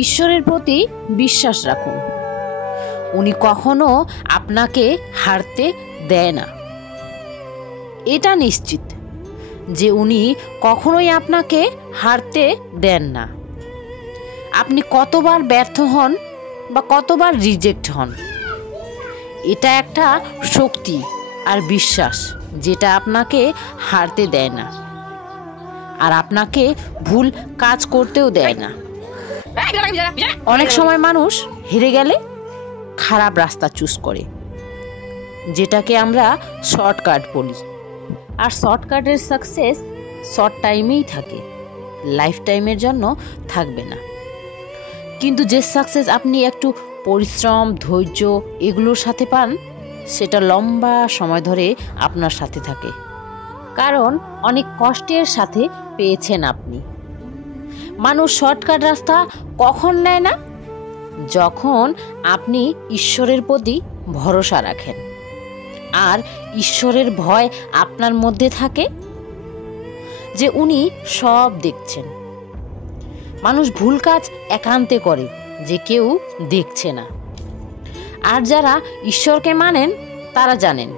ঈশ্বরের প্রতি বিশ্বাস রাখুন। উনি কখনো আপনাকে হারতে দেয় না। এটা নিশ্চিত যে উনি কখনোই আপনাকে হারতে দেন না। আপনি কতবার ব্যর্থ হন বা কতবার রিজেক্ট হন, এটা একটা শক্তি আর বিশ্বাস যেটা আপনাকে হারতে দেয় না, আর আপনাকে ভুল কাজ করতেও দেয় না। অনেক সময় মানুষ হেরে গেলে খারাপ রাস্তা চুজ করে, যেটাকে আমরা শর্টকাট বলি। আর শর্টকাটের সাকসেস শর্ট টাইমেই থাকে, লাইফ টাইমের জন্য থাকবে না। কিন্তু যে সাকসেস আপনি একটু পরিশ্রম, ধৈর্য এগুলোর সাথে পান, সেটা লম্বা সময় ধরে আপনার সাথে থাকে, কারণ অনেক কষ্টের সাথে পেয়েছেন আপনি। মানুষ শর্টকাট রাস্তা কখন নেয় না? যখন আপনি ঈশ্বরের প্রতি ভরসা রাখেন আর ঈশ্বরের ভয় আপনার মধ্যে থাকে যে উনি সব দেখছেন। মানুষ ভুল কাজ একান্তে করে যে কেউ দেখছে না, আর যারা ঈশ্বরকে মানেন তারা জানেন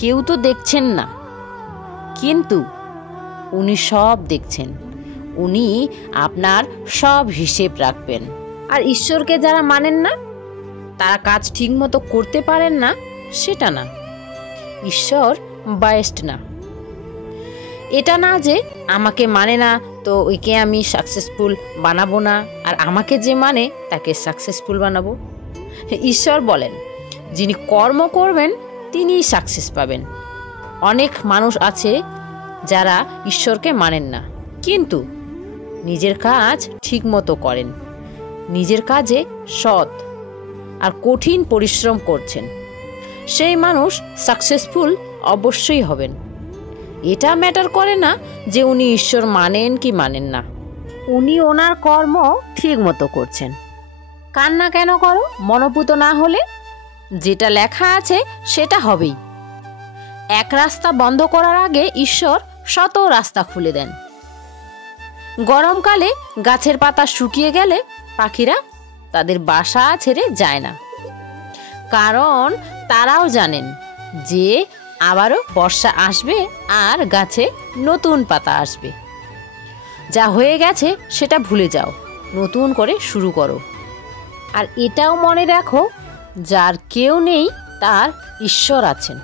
কেউ তো দেখছেন না, কিন্তু উনি সব দেখছেন। উনি আপনার সব হিসেব রাখবেন। আর ঈশ্বরকে যারা মানেন না, তারা কাজ ঠিকমতো করতে পারেন না, সেটা না। ঈশ্বর বায়াসড না। এটা না যে আমাকে মানে না তো ওইকে আমি সাকসেসফুল বানাবো না, আর আমাকে যে মানে তাকে সাকসেসফুল বানাবো। ঈশ্বর বলেন, যিনি কর্ম করবেন তিনিই সাকসেস পাবেন। অনেক মানুষ আছে যারা ঈশ্বরকে মানেন না, কিন্তু নিজের কাজ ঠিকমতো করেন, নিজের কাজে সৎ আর কঠিন পরিশ্রম করছেন। সেই মানুষ সাকসেসফুল অবশ্যই হবেন। এটা ম্যাটার করে না যে উনি ঈশ্বর মানেন কি মানেন না, উনি ওনার কর্ম ঠিক মতো করছেন। কান্না কেন করো মনোপুত না হলে? যেটা লেখা আছে সেটা হবেই। এক রাস্তা বন্ধ করার আগে ঈশ্বর শত রাস্তা খুলে দেন। গরমকালে গাছের পাতা শুকিয়ে গেলে পাখিরা তাদের বাসা ছেড়ে যায় না, কারণ তারাও জানেন যে আবারও বর্ষা আসবে আর গাছে নতুন পাতা আসবে। যা হয়ে গেছে সেটা ভুলে যাও, নতুন করে শুরু করো। আর এটাও মনে রাখো, যার কেউ নেই তার ঈশ্বর আছেন।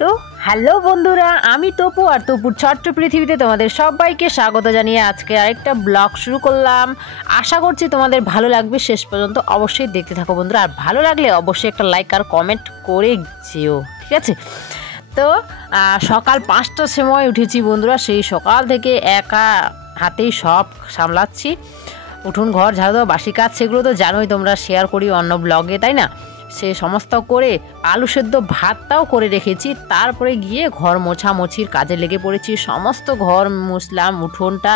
তো হ্যালো বন্ধুরা, আমি তপু, আর তপুর ছোট্ট পৃথিবীতে তোমাদের সবাইকে স্বাগত জানিয়ে আজকে আরেকটা ব্লগ শুরু করলাম। আশা করছি তোমাদের ভালো লাগবে। শেষ পর্যন্ত অবশ্যই দেখতে থাকো বন্ধুরা, আর ভালো লাগলে অবশ্যই একটা লাইক আর কমেন্ট করে যেও, ঠিক আছে? তো সকাল 5টার সময় উঠেছি বন্ধুরা। সেই সকাল থেকে একা হাতেই সব সামলাচ্ছি। উঠুন, ঘর ঝাড়ু দেওয়া, বাসি কাজ, সেগুলো তো জানোই তোমরা, শেয়ার করি অন্য ব্লগে, তাই না? সে সমস্ত করে আলু সেদ্ধ ভাতটাও করে রেখেছি। তারপরে গিয়ে ঘর মোছামুছির কাজে লেগে পড়েছি। সমস্ত ঘর মুছলাম, উঠোনটা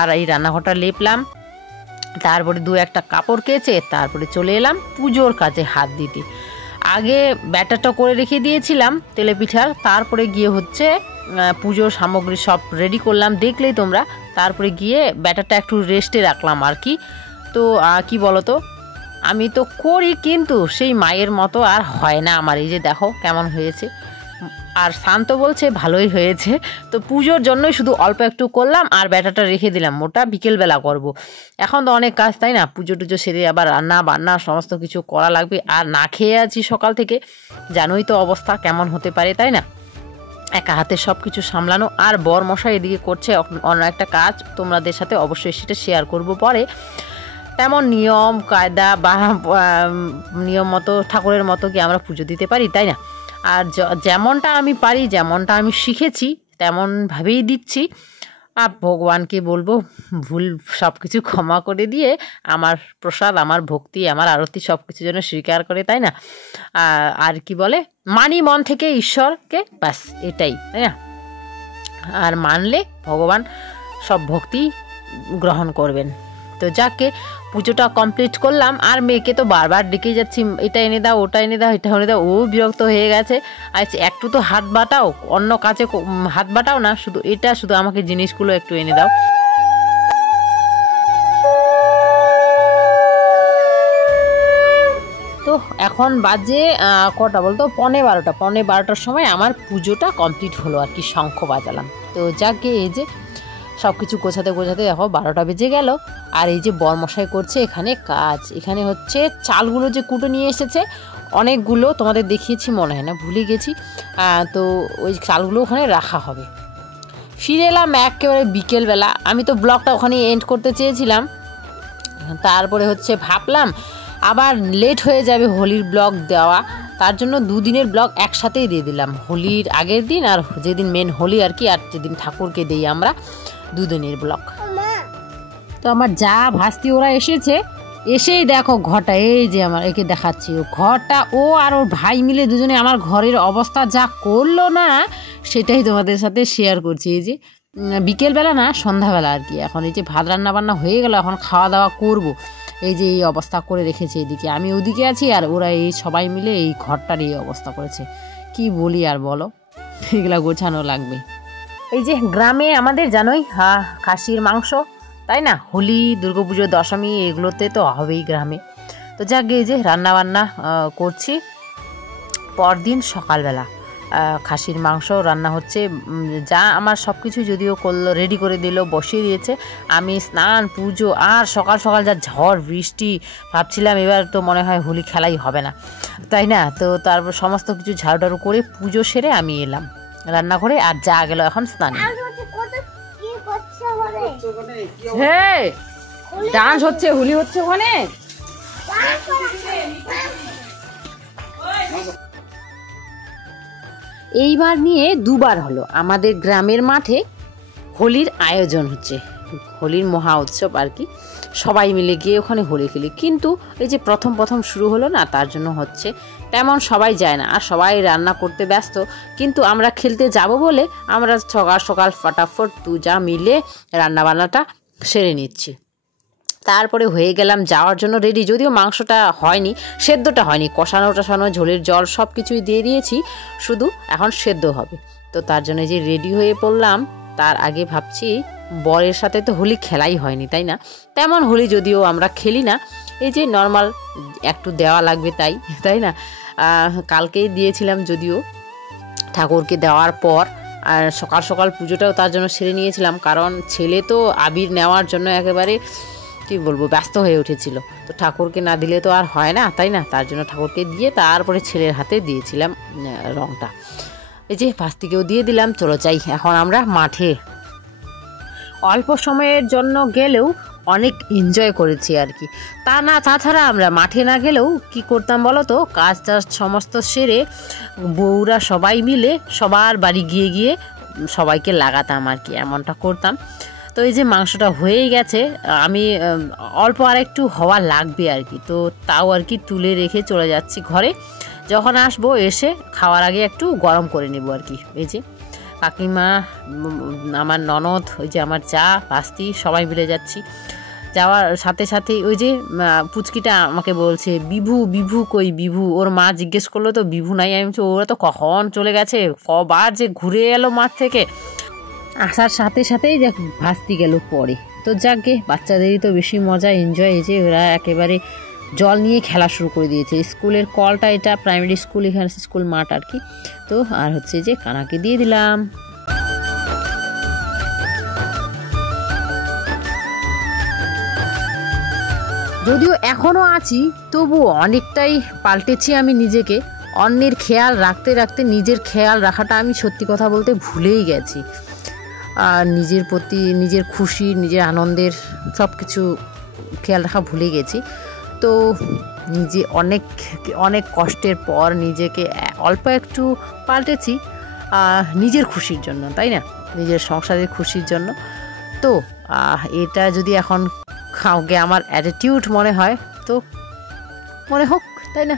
আর এই রান্নাঘরটা লেপলাম। তারপরে 2-1টা কাপড় কেচে তারপরে চলে এলাম পুজোর কাজে হাত দিতে। আগে ব্যাটারটা করে রেখে দিয়েছিলাম তেলে পিঠার, তারপরে গিয়ে হচ্ছে পুজোর সামগ্রী সব রেডি করলাম, দেখলেই তোমরা। তারপরে গিয়ে ব্যাটারটা একটু রেস্টে রাখলাম আর কি। তো কি বলো তো, আমি তো করি কিন্তু সেই মায়ের মতো আর হয় না আমার। এই যে দেখো কেমন হয়েছে। আর শান্ত বলছে ভালোই হয়েছে। তো পুজোর জন্যই শুধু অল্প একটু করলাম আর ব্যাটারটা রেখে দিলাম, ওটা বিকেলবেলা করব। এখন তো অনেক কাজ, তাই না? পুজো টুজো সেরে আবার রান্না বান্না সমস্ত কিছু করা লাগবে। আর না খেয়ে আছি সকাল থেকে, জানোই তো অবস্থা কেমন হতে পারে, তাই না? একা হাতে সব কিছু সামলানো, আর বরমশাই এদিকে করছে অন্য একটা কাজ, তোমাদের সাথে অবশ্যই সেটা শেয়ার করব পরে। তেমন নিয়ম কায়দা বা নিয়ম মতো ঠাকুরের মতো কি আমরা পুজো দিতে পারি, তাই না? আর যেমনটা আমি পারি, যেমনটা আমি শিখেছি তেমনভাবেই দিচ্ছি। আর ভগবানকে বলবো ভুল সব কিছু ক্ষমা করে দিয়ে আমার প্রসাদ, আমার ভক্তি, আমার আরতি সব কিছু যেন স্বীকার করে, তাই না? আর কি বলে, মানি মন থেকে ঈশ্বরকে, ব্যাস এটাই, তাই না? আর মানলে ভগবান সব ভক্তি গ্রহণ করবেন। তো যাকে পুজোটা কমপ্লিট করলাম। আর মেয়েকে তো বারবার ডেকেই যাচ্ছি, এটা এনে দাও, ওটা এনে দাও, এটা এনে দাও। ও বিরক্ত হয়ে গেছে। আচ্ছা একটু তো হাত বাটাও, অন্য কাজে হাত বাটাও না, শুধু এটা, শুধু আমাকে জিনিসগুলো একটু এনে দাও। এখন বাজে কটা বলতো 11:15, 11:15টার সময় আমার পুজোটা কমপ্লিট হলো আর কি, শঙ্খ বাজালাম। তো যাকে এই যে সব কিছু গোছাতে গোছাতে দেখো 12টা বেজে গেল। আর এই যে বরমশাই করছে এখানে কাজ, এখানে হচ্ছে চালগুলো যে কুটো নিয়ে এসেছে অনেকগুলো, তোমাদের দেখিয়েছি মনে হয় না, ভুলে গেছি। তো ওই চালগুলো ওখানে রাখা হবে। ফিরে এলাম একেবারে বিকেলবেলা। আমি তো ব্লগটা ওখানে এন্ড করতে চেয়েছিলাম, তারপরে হচ্ছে ভাবলাম আবার লেট হয়ে যাবে হোলির ব্লগ দেওয়া, তার জন্য 2 দিনের ব্লগ একসাথেই দিয়ে দিলাম, হোলির আগের দিন আর যেদিন মেন হোলি আর কি, আর যেদিন ঠাকুরকে দিই আমরা 2 দিনের ব্লগ। তো আমার যা ভাস্তি ওরা এসেছে, এসেই দেখো ঘরটা, এই যে আমার একে দেখাচ্ছি ঘরটা, ও আর ওর ভাই মিলে দুজনে আমার ঘরের অবস্থা যা করলো না, সেটাই তোমাদের সাথে শেয়ার করছি। এই যে বিকেলবেলা না, সন্ধ্যাবেলা আর কি, এখন এই যে ভাত রান্না বান্না হয়ে গেল, এখন খাওয়া দাওয়া করব। এই যে এই অবস্থা করে রেখেছে, এদিকে আমি ওদিকে আছি, আর ওরা এই সবাই মিলে এই ঘরটার এই অবস্থা করেছে। কি বলি আর বলো, এগুলা গোছানো লাগবে। এই যে গ্রামে আমাদের জানোই খাসির মাংস, তাই না, হোলি, দুর্গাপুজো, দশমী এগুলোতে তো হবেই গ্রামে। তো যাক এই যে রান্না বান্না করছি। পরদিন সকালবেলা খাসির মাংস রান্না হচ্ছে। যা আমার সব কিছু যদিও করলো, রেডি করে দিল, বসিয়ে দিয়েছে। আমি স্নান, পুজো, আর সকাল সকাল যা ঝড় বৃষ্টি, ভাবছিলাম এবার তো মনে হয় হোলি খেলাই হবে না, তাই না। তো তারপর সমস্ত কিছু ঝাড়ু করে পুজো সেরে আমি এলাম রান্না করে, আর যা গেল এখন স্নানে। হ্যাঁ, ডান্স হচ্ছে, হোলি হচ্ছে ওখানে। এইবার নিয়ে 2বার হলো আমাদের গ্রামের মাঠে হোলির আয়োজন হচ্ছে, হোলির মহা উৎসব আর কি, সবাই মিলে গিয়ে ওখানে হোলি খেলি। কিন্তু এই যে প্রথম শুরু হলো না, তার জন্য হচ্ছে তেমন সবাই যায় না, আর সবাই রান্না করতে ব্যস্ত। কিন্তু আমরা খেলতে যাব বলে আমরা সকাল সকাল ফটাফট যা মিলে রান্নাবান্নাটা সেরে নিচ্ছি। তারপরে হয়ে গেলাম যাওয়ার জন্য রেডি, যদিও মাংসটা হয়নি, সেদ্ধটা হয়নি, কষানো টষানো, ঝোলের জল সব কিছুই দিয়ে দিয়েছি, শুধু এখন সেদ্ধ হবে। তো তার জন্য যে রেডি হয়ে পড়লাম। তার আগে ভাবছি বরের সাথে তো হোলি খেলাই হয়নি, তাই না, তেমন হোলি যদিও আমরা খেলি না, এই যে নর্মাল একটু দেওয়া লাগবে তাই না। কালকেই দিয়েছিলাম যদিও ঠাকুরকে দেওয়ার পর, আর সকাল সকাল পুজোটাও তার জন্য সেরে নিয়েছিলাম, কারণ ছেলে তো আবির নেওয়ার জন্য একেবারে কী বলবো ব্যস্ত হয়ে উঠেছিল। তো ঠাকুরকে না দিলে তো আর হয় না, তাই না, তার জন্য ঠাকুরকে দিয়ে তারপরে ছেলের হাতে দিয়েছিলাম রঙটা। এই যে ভাস্তিকেও দিয়ে দিলাম। চলো যাই এখন আমরা মাঠে। অল্প সময়ের জন্য গেলেও অনেক এনজয় করেছি আর কি। তাছাড়া আমরা মাঠে না গেলেও কি করতাম বলো তো, কাজ সমস্ত সেরে বউরা সবাই মিলে সবার বাড়ি গিয়ে সবাইকে লাগাতাম আর কি, এমনটা করতাম। তো এই যে মাংসটা হয়েই গেছে, আমি অল্প আর একটু হওয়া লাগবে আর কি, তো তাও আর কি তুলে রেখে চলে যাচ্ছি ঘরে। যখন আসবো এসে খাওয়ার আগে একটু গরম করে নেব আর কি। এই যে কাকিমা, আমার ননদ, ওই যে আমার যা, ভাস্তি, সবাই মিলে যাচ্ছি। যাওয়ার সাথে সাথেই ওই যে পুচকিটা আমাকে বলছে, বিভু কই বিভু, ওর মা জিজ্ঞেস করলো তো বিভু নাই। আমি বলছি ওরা তো কখন চলে গেছে, কবার যে ঘুরে এলো মাঠ থেকে। আসার সাথে সাথেই দেখ ভাস্তি গেল পরে। তো যাকগে, বাচ্চাদেরই তো বেশি মজা, এনজয়। এই যে ওরা একেবারে জল নিয়ে খেলা শুরু করে দিয়েছে। স্কুলের কলটা, এটা প্রাইমারি স্কুল, এখানে স্কুল মাঠ আর কি। তো আর হচ্ছে যে কানাকে দিয়ে দিলাম। যদিও এখনও আছি, তবুও অনেকটাই পাল্টেছি আমি নিজেকে। অন্যের খেয়াল রাখতে রাখতে নিজের খেয়াল রাখাটা আমি সত্যি কথা বলতে ভুলেই গেছি। আর নিজের প্রতি, নিজের খুশি, নিজের আনন্দের সব কিছু খেয়াল রাখা ভুলে গেছি। তো নিজে অনেক কষ্টের পর নিজেকে অল্প একটু পাল্টেছি নিজের খুশির জন্য, তাই না, নিজের সংসারের খুশির জন্য। তো এটা যদি এখন কাউকে আমার অ্যাটিটিউড মনে হয় তো মনে হোক, তাই না।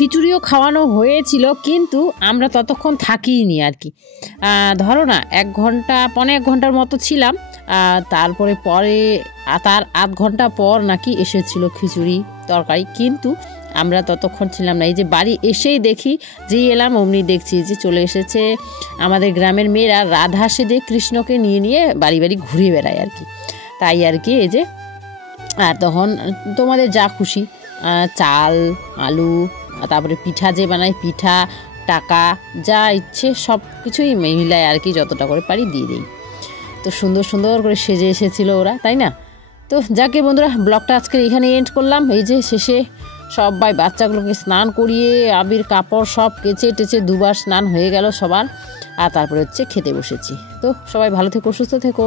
খিচুড়িও খাওয়ানো হয়েছিল, কিন্তু আমরা ততক্ষণ থাকিনি আর কি। ধরো না 1 ঘন্টা 1.5 ঘন্টার মতো ছিলাম। তারপরে তার আধ ঘন্টা পর নাকি এসেছিল খিচুড়ি তরকারি, কিন্তু আমরা ততক্ষণ ছিলাম না। এই যে বাড়ি এসেই দেখি, যেই এলাম অমনি দেখছি যে চলে এসেছে আমাদের গ্রামের মেয়েরা রাধা সেজে কৃষ্ণকে নিয়ে নিয়ে বাড়ি বাড়ি ঘুরে বেড়ায় আর কি। তাই আর কি এই যে, আর তখন তোমাদের যা খুশি চাল, আলু, তারপরে পিঠা যে বানায় পিঠা, টাকা যা ইচ্ছে সব কিছুই মিলায় আর কি, যতটা করে পারি দিয়ে দিই। তো সুন্দর সুন্দর করে সেজে এসেছিলো ওরা, তাই না? তো যাকে বন্ধুরা, ব্লগটা আজকে এখানে এন্ড করলাম। এই যে শেষে সবাই বাচ্চাগুলোকে স্নান করিয়ে আবির কাপড় সব কেচে টেচে 2 বার স্নান হয়ে গেল সবার, আর তারপরে হচ্ছে খেতে বসেছি। তো সবাই ভালো থেকো, সুস্থ থেকো।